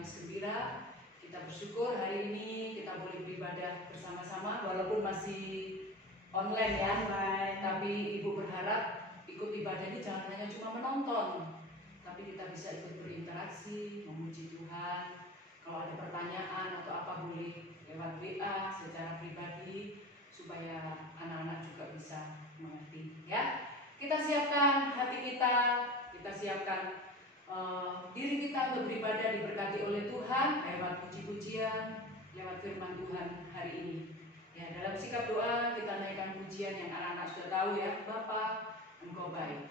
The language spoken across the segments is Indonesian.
menangis gembira. Kita bersyukur hari ini kita boleh beribadah bersama-sama walaupun masih online ya. Tapi Ibu berharap ikut ibadah ini jangan hanya cuma menonton, tapi kita bisa ikut berinteraksi, memuji Tuhan. Kalau ada pertanyaan atau apa boleh lewat WA secara pribadi supaya anak-anak juga bisa mengerti ya. Kita siapkan hati kita siapkan diri kita untuk beribadah diberkati oleh Tuhan lewat puji-pujian, lewat firman Tuhan hari ini. Ya, dalam sikap doa kita naikkan pujian yang anak-anak sudah tahu ya. Bapa, Engkau baik.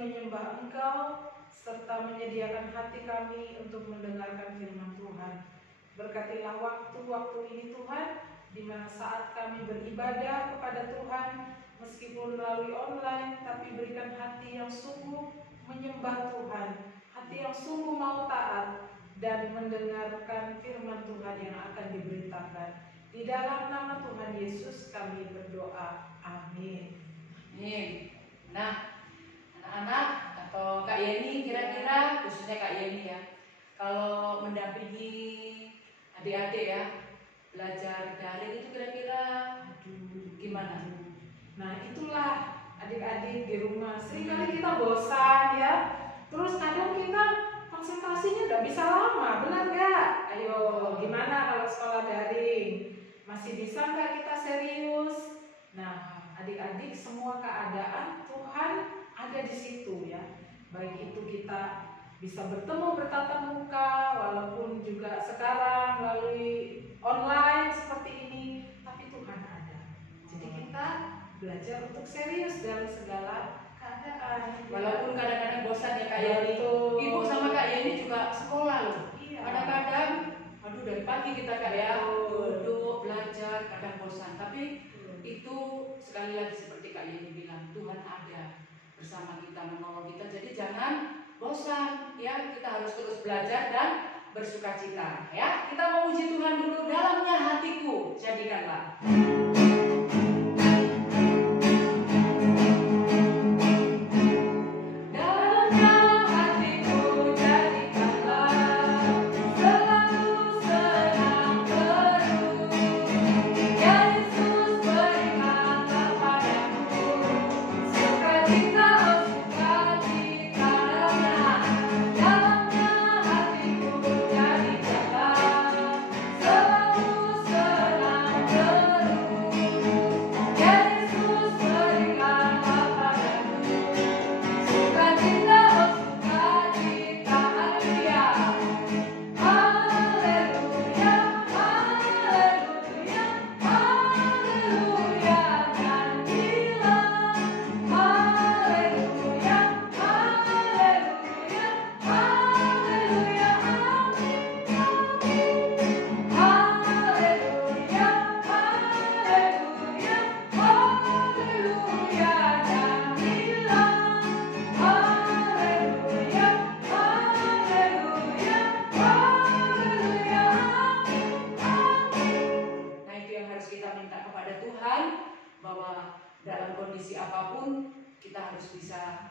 Menyembah Engkau serta menyediakan hati kami untuk mendengarkan firman Tuhan. Berkatilah waktu-waktu ini Tuhan, di mana saat kami beribadah kepada Tuhan meskipun melalui online, tapi berikan hati yang sungguh menyembah Tuhan, hati yang sungguh mau taat dan mendengarkan firman Tuhan yang akan diberitakan. Di dalam nama Tuhan Yesus kami berdoa. Amin. Amin. Nah, anak-anak atau Kak Yeni kira-kira, khususnya Kak Yeni ya, kalau mendampingi adik-adik ya belajar daring itu kira-kira gimana? Nah itulah adik-adik di rumah seringkali kita bosan ya, terus kadang kita konsentrasinya nggak bisa lama, benar nggak? Ayo gimana kalau sekolah daring? Masih bisa nggak kita serius? Nah adik-adik, semua keadaan Tuhan ada di situ ya. Baik itu kita bisa bertemu bertatap muka, walaupun juga sekarang melalui online seperti ini, tapi Tuhan ada. Jadi kita belajar untuk serius dalam segala keadaan. Walaupun kadang-kadang bosan ya Kak Yeni. Ibu sama Kak Yeni juga sekolah loh. Iya. Kadang-kadang, aduh dari pagi kita Kak ya duduk belajar, kadang bosan. Tapi itu sekali lagi seperti Kak Yeni bilang, Tuhan ada bersama kita, menolong kita. Jadi jangan bosan ya, kita harus terus belajar dan bersukacita ya. Kita memuji Tuhan dulu. Dalamnya hatiku jadikanlah. Dalamnya hatiku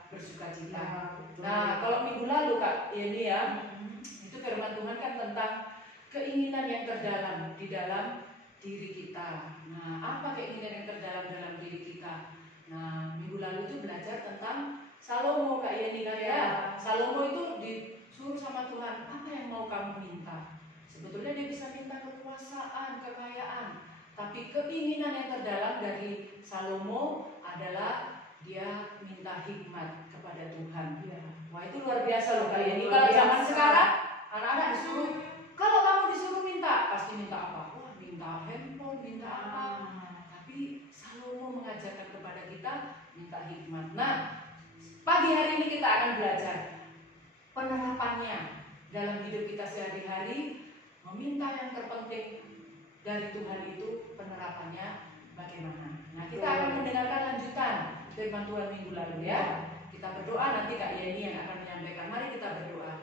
bersukacita. Ya, betul. Nah, kalau minggu lalu Kak Yeni ya, itu firman Tuhan kan tentang keinginan yang terdalam di dalam diri kita. Nah, apa keinginan yang terdalam dalam diri kita? Nah, minggu lalu itu belajar tentang Salomo Kak Yeni kan ya. Salomo itu disuruh sama Tuhan, apa yang mau kamu minta? Sebetulnya dia bisa minta kekuasaan, kekayaan, tapi keinginan yang terdalam dari Salomo adalah dia minta hikmat kepada Tuhan. Ya. Wah, itu luar biasa loh Kak Yeni. Luar Kalau zaman biasa. sekarang anak-anak disuruh, kalau kamu disuruh minta, pasti minta apa? Wah, minta handphone, minta apa? Tapi Salomo mengajarkan kepada kita minta hikmat. Nah, pagi hari ini kita akan belajar penerapannya dalam hidup kita sehari-hari. Meminta yang terpenting dari Tuhan itu penerapannya bagaimana. Nah, kita akan mendengarkan lanjutan firman Tuhan minggu lalu ya. Kita berdoa, nanti Kak Yeni yang akan menyampaikan. Mari kita berdoa.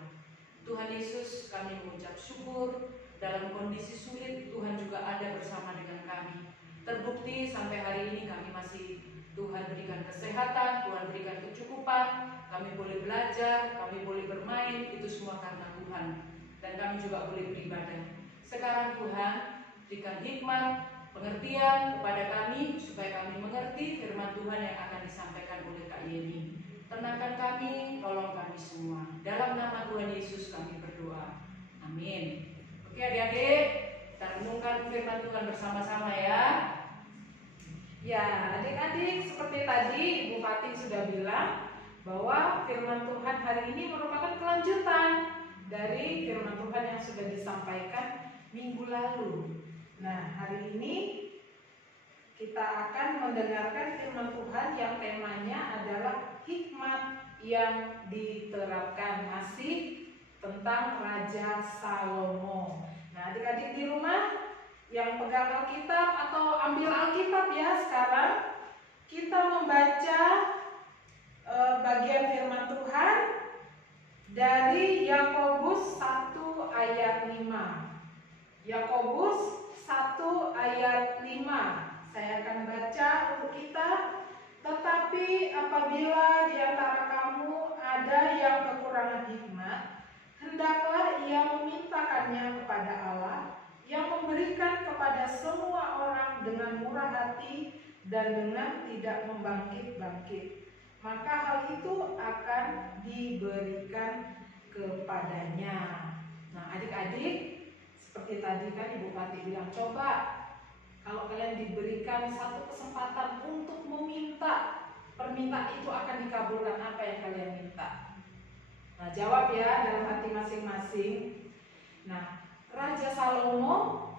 Tuhan Yesus, kami mengucap syukur dalam kondisi sulit Tuhan juga ada bersama dengan kami. Terbukti sampai hari ini kami masih Tuhan berikan kesehatan, Tuhan berikan kecukupan, kami boleh belajar, kami boleh bermain, itu semua karena Tuhan. Dan kami juga boleh beribadah. Sekarang Tuhan berikan hikmat, pengertian kepada kami supaya kami mengerti firman Tuhan yang akan disampaikan oleh Kak Yeni. Tenangkan kami, tolong kami semua. Dalam nama Tuhan Yesus kami berdoa. Amin. Oke adik-adik, kita renungkan firman Tuhan bersama-sama ya. Ya, adik-adik, seperti tadi Bu Fatin sudah bilang bahwa firman Tuhan hari ini merupakan kelanjutan dari firman Tuhan yang sudah disampaikan minggu lalu. Nah, hari ini kita akan mendengarkan firman Tuhan yang temanya adalah hikmat yang diterapkan, masih tentang Raja Salomo. Nah, adik-adik di rumah yang pegang Alkitab atau ambil Alkitab ya sekarang, kita membaca bagian firman Tuhan dari Yakobus 1 ayat 5. Yakobus 1 ayat 5. Saya akan baca untuk kita. Tetapi apabila di antara kamu ada yang kekurangan hikmat, hendaklah ia memintakannya kepada Allah, yang memberikan kepada semua orang dengan murah hati dan dengan tidak membangkit-bangkit. Maka hal itu akan diberikan kepadanya. Nah, adik-adik, seperti tadi kan Ibu Pati bilang, coba kalau kalian diberikan satu kesempatan untuk meminta, permintaan itu akan dikabulkan, apa yang kalian minta? Nah, jawab ya dalam hati masing-masing. Nah, Raja Salomo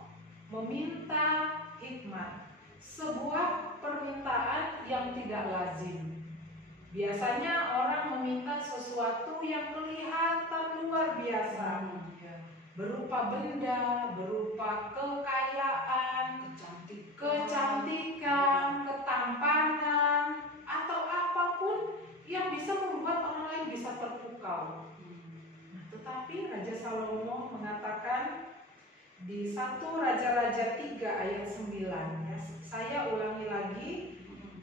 meminta hikmat, sebuah permintaan yang tidak lazim. Biasanya orang meminta sesuatu yang kelihatan luar biasa, berupa benda, berupa kekayaan, kecantikan, ketampanan, atau apapun yang bisa membuat orang lain bisa terpukau. Nah, tetapi Raja Salomo mengatakan di 1 Raja-Raja 3 ayat 9 ya. Saya ulangi lagi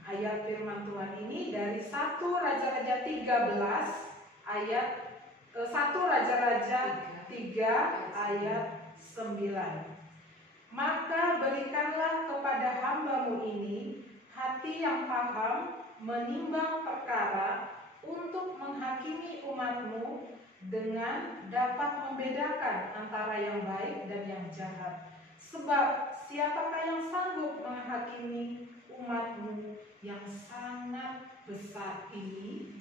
ayat firman Tuhan ini dari 1 Raja-Raja 13 ayat 1 Raja-Raja 3 ayat 9. Maka berikanlah kepada hambamu ini hati yang paham menimbang perkara untuk menghakimi umatmu dengan dapat membedakan antara yang baik dan yang jahat. Sebab siapakah yang sanggup menghakimi umatmu yang sangat besar ini?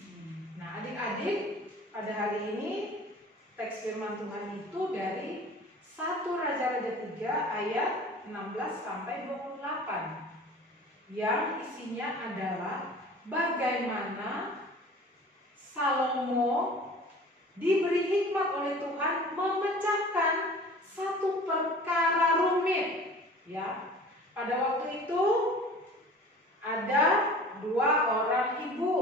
Nah, adik-adik, pada hari ini teks firman Tuhan itu dari 1 Raja-Raja 3 ayat 16 sampai 28 yang isinya adalah bagaimana Salomo diberi hikmat oleh Tuhan memecahkan satu perkara rumit. Ya, pada waktu itu ada 2 orang ibu.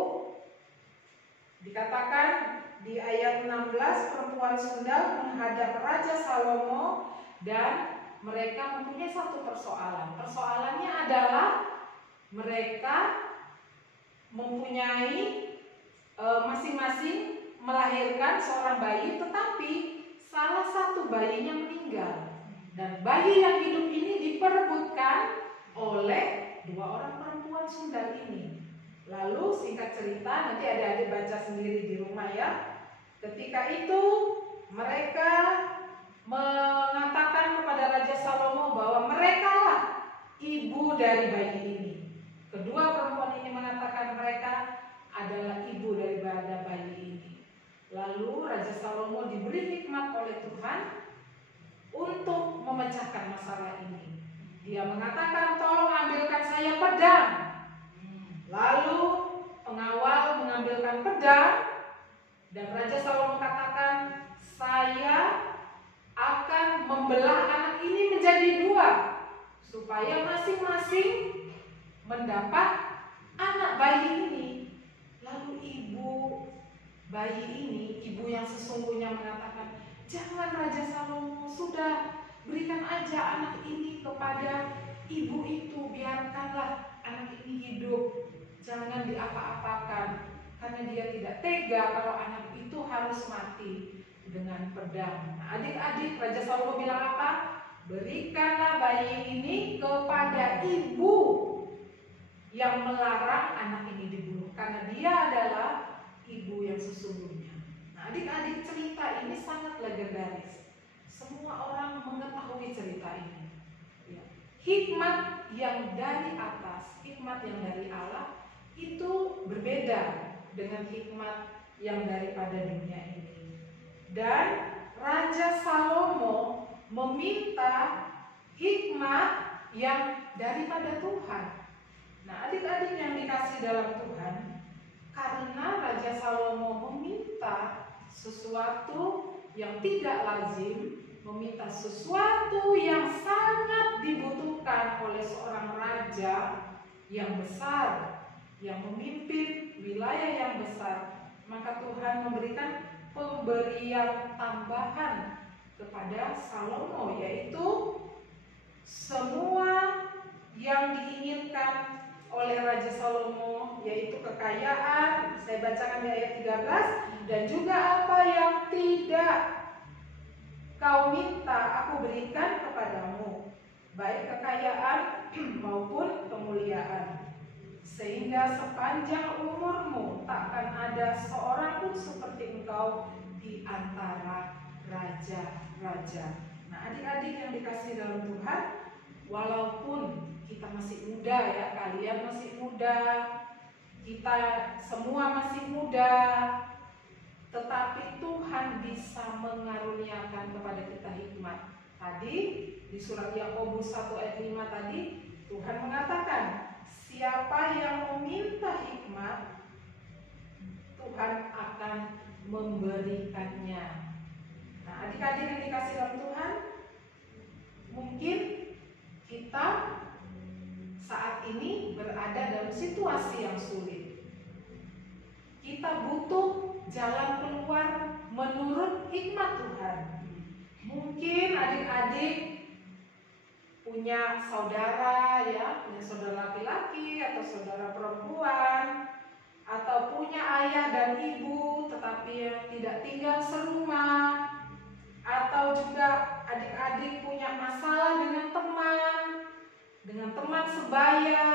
Dikatakan di ayat 16, perempuan Sunda menghadap Raja Salomo dan mereka mempunyai satu persoalan. Persoalannya adalah mereka mempunyai masing-masing melahirkan seorang bayi, tetapi salah satu bayinya meninggal. Dan bayi yang hidup ini diperebutkan oleh dua orang perempuan sundal ini. Lalu singkat cerita, nanti adik-adik baca sendiri di rumah ya. Ketika itu mereka mengatakan kepada Raja Salomo bahwa mereka lah ibu dari bayi ini. Kedua perempuan ini mengatakan mereka adalah ibu daripada bayi ini. Lalu Raja Salomo diberi hikmat oleh Tuhan untuk memecahkan masalah ini. Dia mengatakan, tolong ambilkan saya pedang. Lalu pengawal mengambilkan pedang, dan Raja Salomo katakan, saya akan membelah anak ini menjadi dua, supaya masing-masing mendapat anak bayi ini. Lalu ibu bayi ini, ibu yang sesungguhnya mengatakan, jangan Raja Salomo, sudah berikan aja anak ini kepada ibu itu, biarkanlah anak ini hidup, jangan diapa-apakan, karena dia tidak tega kalau anak itu harus mati dengan pedang. Nah, adik-adik, Raja Salomo bilang apa? Berikanlah bayi ini kepada ibu yang melarang anak ini dibunuh, karena dia adalah ibu yang sesungguhnya. Nah, adik-adik, cerita ini sangat legendaris. Semua orang mengetahui cerita ini. Ya. Hikmat yang dari atas, hikmat yang dari Allah itu berbeda dengan hikmat yang daripada dunia ini. Dan Raja Salomo meminta hikmat yang daripada Tuhan. Nah, adik-adik yang dikasih dalam Tuhan, karena Raja Salomo meminta sesuatu yang tidak lazim, meminta sesuatu yang sangat dibutuhkan oleh seorang raja yang besar, yang memimpin wilayah yang besar, maka Tuhan memberikan pemberian tambahan kepada Salomo, yaitu semua yang diinginkan oleh Raja Salomo, yaitu kekayaan, saya bacakan di ayat 13, dan juga apa yang tidak kau minta aku berikan kepadamu, baik kekayaan maupun kemuliaan, sehingga sepanjang umurmu takkan ada seorang pun seperti engkau di antara raja-raja. Nah, adik-adik yang dikasih dalam Tuhan, walaupun kita masih muda ya, kalian masih muda, kita semua masih muda, tetapi Tuhan bisa mengaruniakan kepada kita hikmat. Tadi di surat Yakobus 1 ayat 5 tadi Tuhan mengatakan, siapa yang meminta hikmat, Tuhan akan memberikannya. Nah, adik-adik yang dikasih dalam Tuhan, mungkin kita saat ini berada dalam situasi yang sulit. Kita butuh jalan keluar menurut hikmat Tuhan. Mungkin adik-adik punya saudara ya, punya saudara laki-laki atau saudara perempuan, atau punya ayah dan ibu tetapi yang tidak tinggal serumah, atau juga adik-adik punya masalah dengan teman sebaya,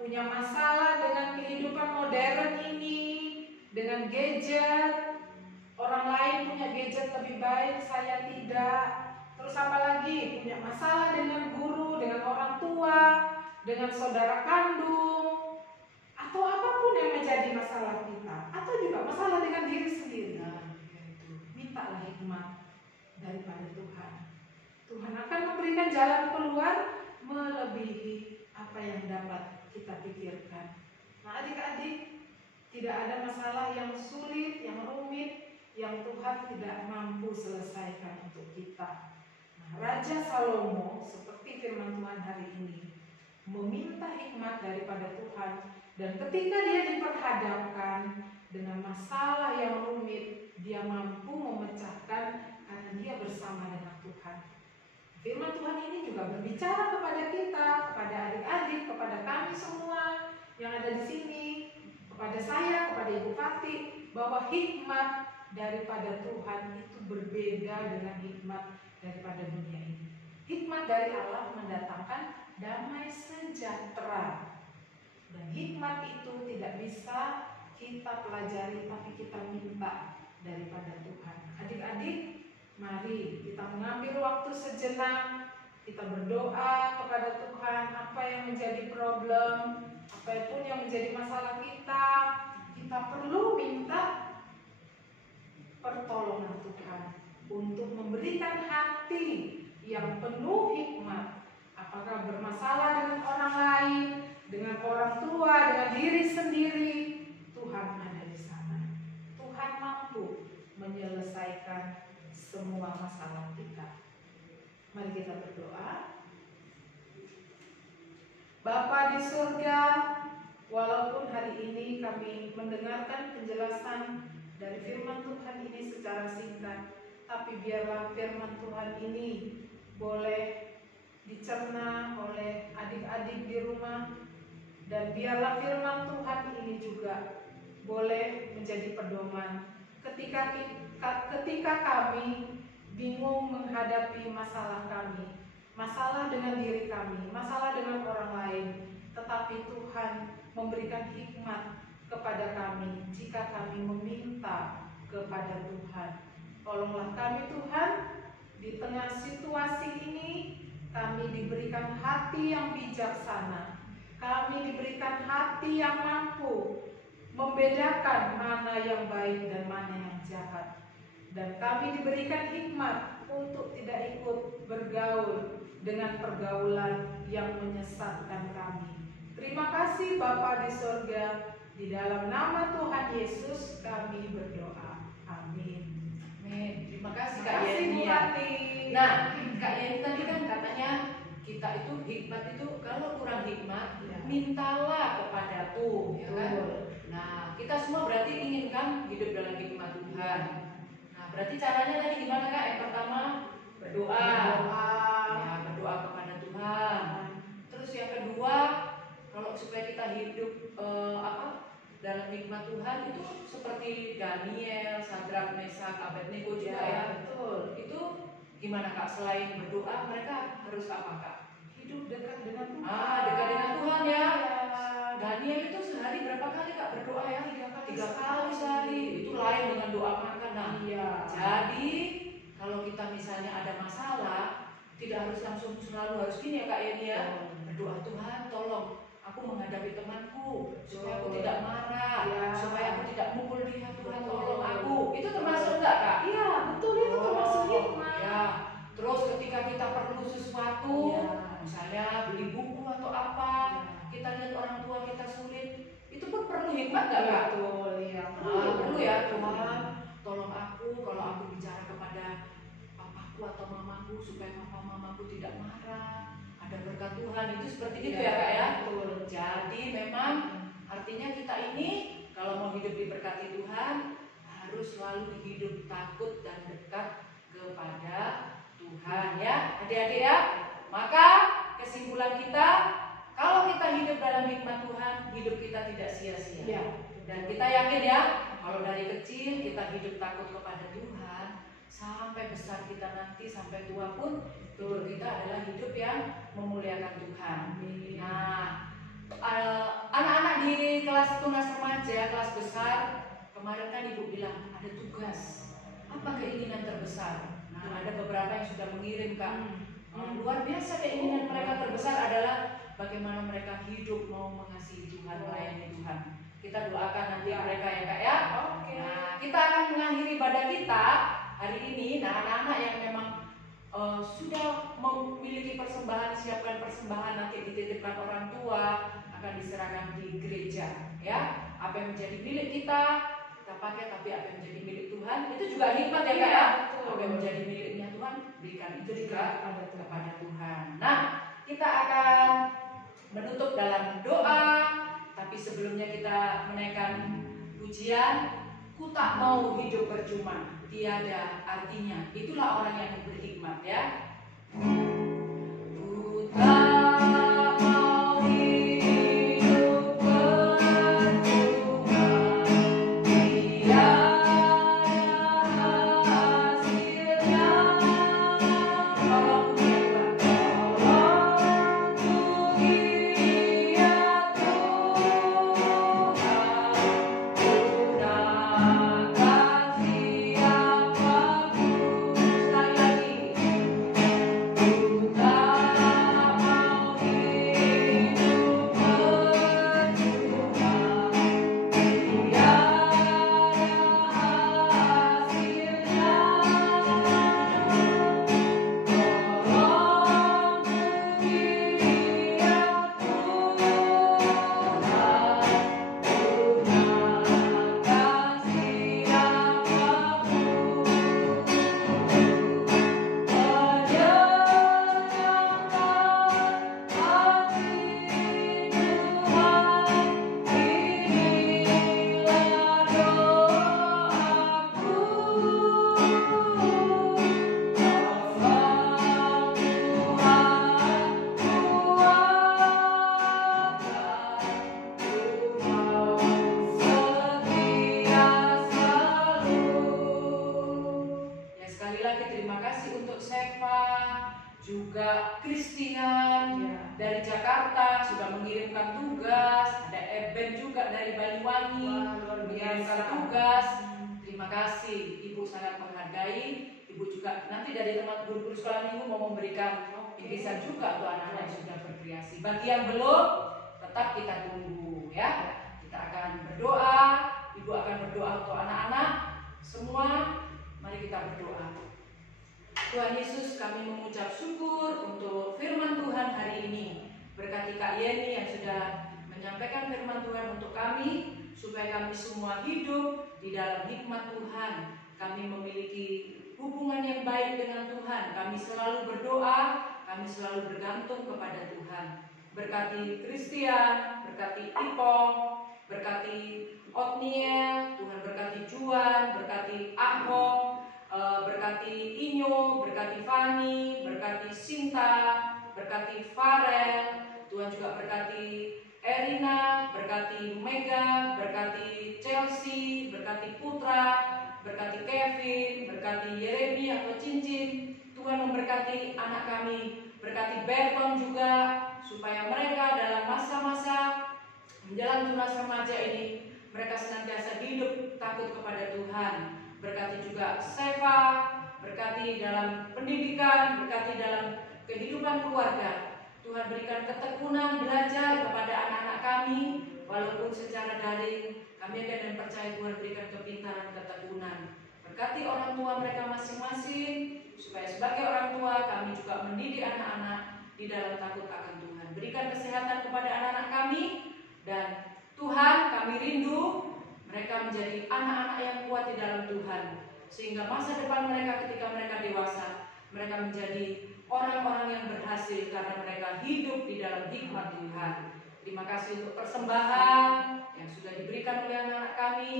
punya masalah dengan kehidupan modern ini, dengan gadget. Orang lain punya gadget lebih baik, saya tidak. Terus apa lagi? Punya masalah dengan guru, dengan orang tua, dengan saudara kandung, atau apapun yang menjadi masalah kita, atau juga masalah dengan diri sendiri. Mintalah hikmat daripada Tuhan. Tuhan akan memberikan jalan keluar melebihi apa yang dapat kita pikirkan. Nah, adik-adik, tidak ada masalah yang sulit, yang rumit, yang Tuhan tidak mampu selesaikan untuk kita. Nah, Raja Salomo seperti firman Tuhan hari ini meminta hikmat daripada Tuhan, dan ketika dia diperhadapkan dengan masalah yang rumit, dia mampu memecahkan karena dia bersama dengan Tuhan. Firman Tuhan ini juga berbicara kepada kita, kepada adik-adik, kepada kami semua yang ada di sini, kepada saya, kepada Ibu Fatih, bahwa hikmat daripada Tuhan itu berbeda dengan hikmat daripada dunia ini. Hikmat dari Allah mendatangkan damai sejahtera. Dan hikmat itu tidak bisa kita pelajari, tapi kita minta daripada Tuhan. Adik-adik, mari kita mengambil waktu sejenak, kita berdoa kepada Tuhan. Apa yang menjadi problem, apapun yang menjadi masalah kita perlu minta pertolongan Tuhan untuk memberikan hati yang penuh hikmat. Apakah bermasalah dengan orang lain, dengan orang tua, dengan diri sendiri, Tuhan ada di sana. Tuhan mampu menyelesaikan semua masalah kita. Mari kita berdoa. Bapa di surga, walaupun hari ini kami mendengarkan penjelasan dari firman Tuhan ini secara singkat, tapi biarlah firman Tuhan ini boleh dicerna oleh adik-adik di rumah, dan biarlah firman Tuhan ini juga boleh menjadi pedoman ketika kami bingung menghadapi masalah kami, masalah dengan diri kami, masalah dengan orang lain, tetapi Tuhan memberikan hikmat kepada kami jika kami meminta kepada Tuhan. Tolonglah kami Tuhan, di tengah situasi ini kami diberikan hati yang bijaksana, kami diberikan hati yang mampu membedakan mana yang baik dan mana yang jahat, dan kami diberikan hikmat untuk tidak ikut bergaul dengan pergaulan yang menyesatkan kami. Terima kasih Bapa di surga, di dalam nama Tuhan Yesus kami berdoa. Amin. Amin. Terima kasih Terima Kak kasih Yeni. Bupati. Nah, Kak Yeni tadi kan katanya kita itu hikmat itu kalau kurang hikmat, Ya. mintalah kepadaku, ya kan? Betul. Nah, kita semua berarti inginkan hidup dalam hikmat Tuhan. Nah, berarti caranya tadi gimana Kak? Yang pertama berdoa. Ya, berdoa kepada Tuhan. Terus yang kedua, kalau supaya kita hidup dalam hikmat Tuhan itu seperti Daniel, Sadrak, Mesak, Abednego juga ya. Betul. Itu gimana Kak? Selain berdoa, mereka harus apa Kak? Hidup dekat dengan Tuhan. Dekat dengan Tuhan ya. Ya. Daniel itu sehari berapa kali Kak berdoa ya? 3 3 kali sehari. Itu lain dengan doa makan. Nah, Iya. jadi kalau kita misalnya ada masalah, tidak harus langsung selalu harus gini ya Kak Yeni ya. Berdoa, Tuhan tolong aku menghadapi temanku supaya aku tidak marah, Ya. supaya aku tidak mukul dia. Tuhan tolong aku. Itu termasuk enggak Kak? Iya, betul, itu termasuk hikmat. Ya. Terus ketika kita perlu sesuatu, Ya. misalnya beli buku atau apa, kita lihat orang tua kita sulit, itu pun perlu hikmat nggak Kak? Betul, iya. Perlu ya Tuhan, tolong aku kalau aku bicara kepada papaku atau mamaku supaya mamaku tidak marah. Ada berkat Tuhan, itu seperti itu ya Kak ya. Betul. Jadi memang artinya kita ini kalau mau hidup diberkati Tuhan harus selalu hidup takut dan dekat kepada Tuhan ya, adik-adik ya. Maka kesimpulan kita, kalau kita hidup dalam hikmat Tuhan, hidup kita tidak sia-sia. Ya. Dan kita yakin ya, kalau dari kecil kita hidup takut kepada Tuhan, sampai besar kita nanti, sampai tua pun, hidup kita adalah hidup yang memuliakan Tuhan. Nah, anak-anak di kelas tunas remaja, kelas besar, kemarin kan Ibu bilang ada tugas. Apa keinginan terbesar? Nah, ada beberapa yang sudah mengirim Kak. Luar biasa keinginan mereka terbesar adalah bagaimana mereka hidup mau mengasihi Tuhan, melayani Tuhan. Kita doakan nanti mereka ya Kak ya. Oke. Nah, kita akan mengakhiri ibadah kita hari ini. Nah, anak-anak yang memang sudah memiliki persembahan, siapkan persembahan, nanti dititipkan orang tua, akan diserahkan di gereja ya. Apa yang menjadi milik kita pakai, tapi apa yang menjadi milik Tuhan itu juga hikmat ya Kak ya. Apa yang menjadi miliknya Tuhan berikan itu juga kepada Tuhan. Nah, kita akan menutup dalam doa, tapi sebelumnya kita menaikkan pujian. Ku tak mau hidup percuma, tiada artinya. Itulah orang yang berhikmat ya. Ku tak mau hidup percuma, tiada juga Christian Ya. dari Jakarta sudah mengirimkan tugas, ada Eben juga dari Banyuwangi Wah, luar mengirimkan biasa. tugas. Terima kasih, Ibu sangat menghargai. Ibu juga nanti dari teman guru-guru sekolah minggu mau memberikan bingkisan juga untuk anak-anak yang sudah berkreasi. Bagi yang belum, tetap kita tunggu ya. Kita akan berdoa, Ibu akan berdoa untuk anak-anak semua. Mari kita berdoa. Tuhan Yesus, kami mengucap syukur untuk firman Tuhan hari ini. Berkati Kak Yeni yang sudah menyampaikan firman Tuhan untuk kami, supaya kami semua hidup di dalam hikmat Tuhan. Kami memiliki hubungan yang baik dengan Tuhan. Kami selalu berdoa, kami selalu bergantung kepada Tuhan. Berkati Christian, berkati Ipong, berkati Otniel, Tuhan berkati Juan, berkati Ahong, berkati Inyo, berkati Fani, berkati Sinta, berkati Farel. Tuhan juga berkati Erina, berkati Mega, berkati Chelsea, berkati Putra, berkati Kevin, berkati Yeremi atau Cincin. Tuhan memberkati anak kami, berkati Berton juga, supaya mereka dalam masa-masa menjelang tunas remaja ini, mereka senantiasa hidup takut kepada Tuhan. Berkati juga Seva, berkati dalam pendidikan, berkati dalam kehidupan keluarga. Tuhan berikan ketekunan belajar kepada anak-anak kami, walaupun secara daring. Kami akan percaya Tuhan berikan kepintaran, ketekunan. Berkati orang tua mereka masing-masing, supaya sebagai orang tua kami juga mendidik anak-anak di dalam takut akan Tuhan. Berikan kesehatan kepada anak-anak kami, dan Tuhan, kami rindu mereka menjadi anak-anak yang kuat di dalam Tuhan, sehingga masa depan mereka ketika mereka dewasa, mereka menjadi orang-orang yang berhasil karena mereka hidup di dalam hikmat Tuhan. Terima kasih untuk persembahan yang sudah diberikan oleh anak-anak kami.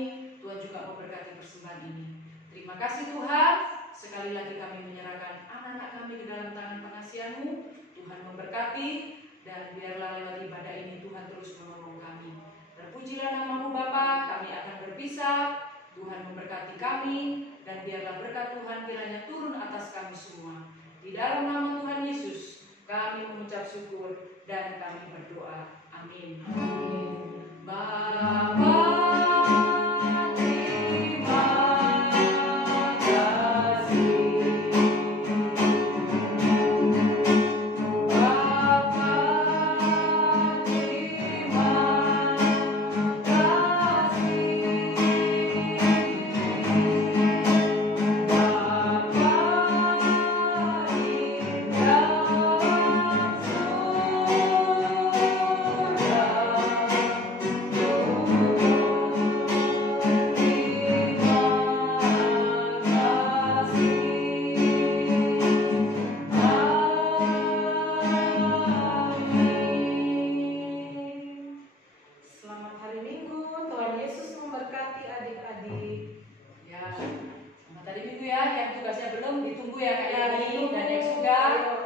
Tuhan juga memberkati persembahan ini. Terima kasih Tuhan. Sekali lagi kami menyerahkan anak-anak kami ke dalam tangan pengasihan-Mu. Tuhan memberkati, dan biarlah lewat ibadah ini Tuhan terus menolong kami. Terpujilah nama-Mu Bapa. Kami akan berpisah. Tuhan memberkati kami, dan biarlah berkat Tuhan kiranya turun atas kami semua. Di dalam nama Tuhan Yesus kami mengucap syukur dan kami berdoa. Amin. Bapa, terima kasih. Bapa, terima Selamat hari Minggu, Tuhan Yesus memberkati adik-adik. Ya, selamat hari Minggu ya. Yang tugasnya belum ditunggu ya Kak Ya, Yani, dan yang ditunggu. sudah Ayo.